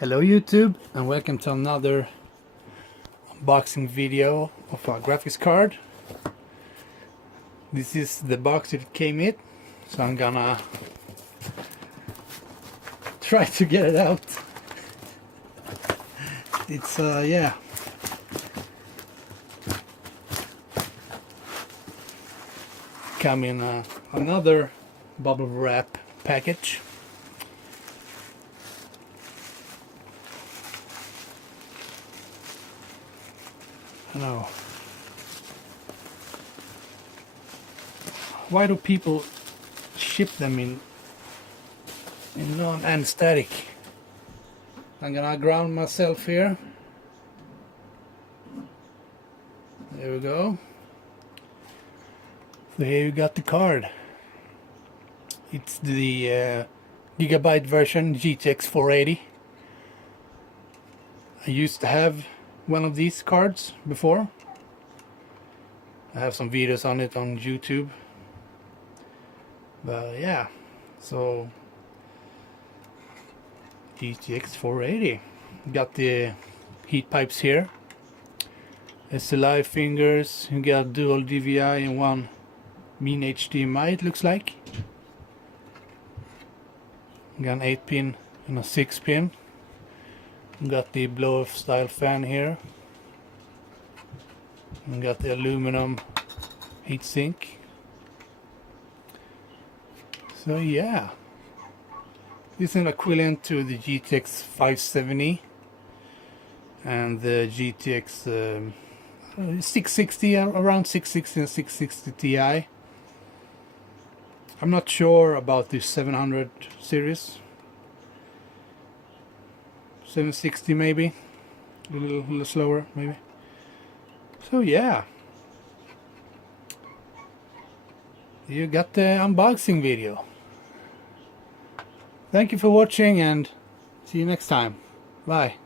Hello YouTube, and welcome to another unboxing video of a graphics card. This is the box it came in, so I'm gonna try to get it out. It's yeah, come in another bubble wrap package. I know. Why do people ship them in non-anesthetic? I'm gonna ground myself here. There we go. So here you got the card. It's the Gigabyte version GTX 480. I used to have one of these cards before. I have some videos on it on YouTube. But yeah, so GTX 480. Got the heat pipes here. SLI fingers. You got dual DVI and one mean HDMI, it looks like. Got an 8-pin and a 6-pin. Got the blow-off style fan here. And got the aluminum heatsink. So yeah, this is an equivalent to the GTX 570 and the GTX 660, around 660 and 660 Ti. I'm not sure about the 700 series. 760 maybe, a little slower maybe. So yeah, you got the unboxing video. Thank you for watching and see you next time. Bye.